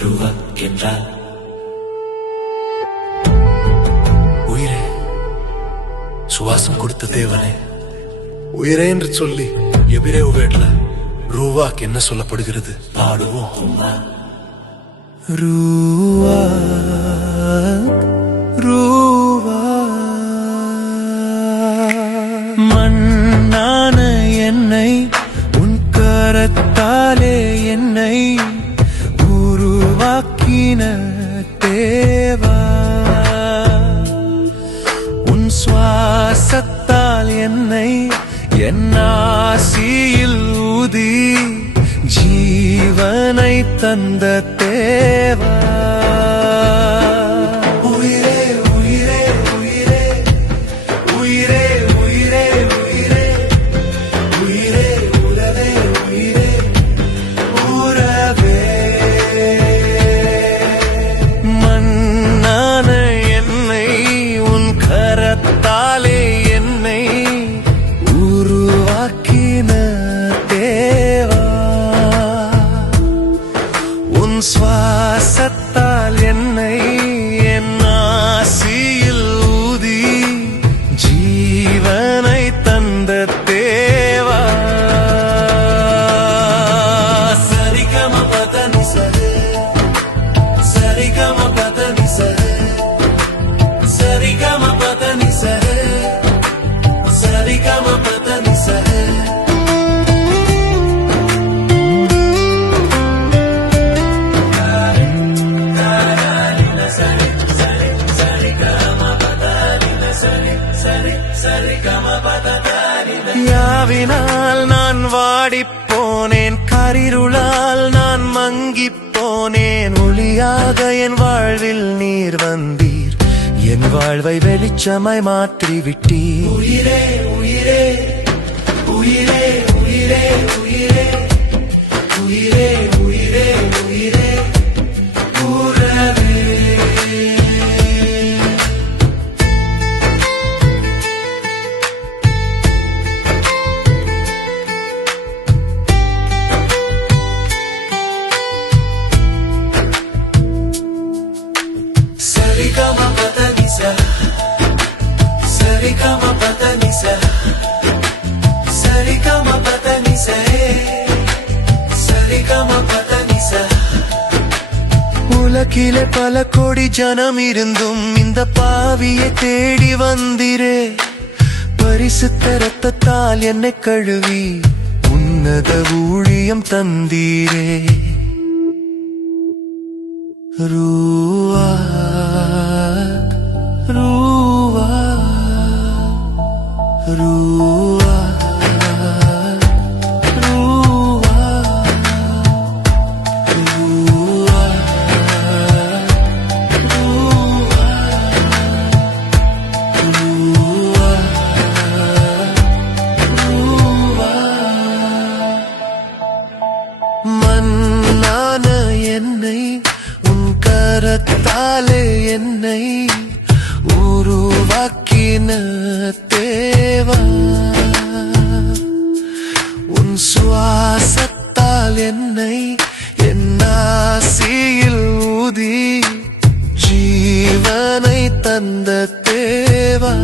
உருவாக்கின்றார் உயிரே சுவாசம் கொடுத்த தேவனே. உயிரே என்று சொல்லி. எபிரே உவேட்ல ரூவாக்கு என்ன சொல்லப்படுகிறது? பாடுவோம். ரூவா ரூவா மண்ணான என்னை உன் கரத்தாலே என்னை உருவாக்கின தேவா. உன் சுவாசத்தால் என்னை என் ஆசியில் ஊதி ஜீவனை தந்த தேவா. சத்தா வாடிப் போனேன் கரிருளால் நான் மங்கிப் போனேன் ஒளியாக என் வாழ்வில் நீர் வந்தீர். என் வாழ்வை வெளிச்சமாய் மாற்றி விட்டீர் உயிரே உயிரே உயிரே உயிரே உயிரே உயிரே உயிரே உயிரே. சரிகம பதனிச சரிகம பதனிச சரிகம பதனிச சரிகம பதனிச உலகிலே பல கோடி ஜனம் இருந்தும் இந்த பாவியை தேடி வந்திரே. பரிசுத்த ரத்தத்தால் என்னை கழுவி உன்னத ஊழியம் தந்தீரே. ரூவா. கரத்தாலே என்னை உருவாக்கின தேவா. உன் சுவாசத்தால் என்னை என்னாசியில் ஊதி ஜீவனை தந்த தேவா.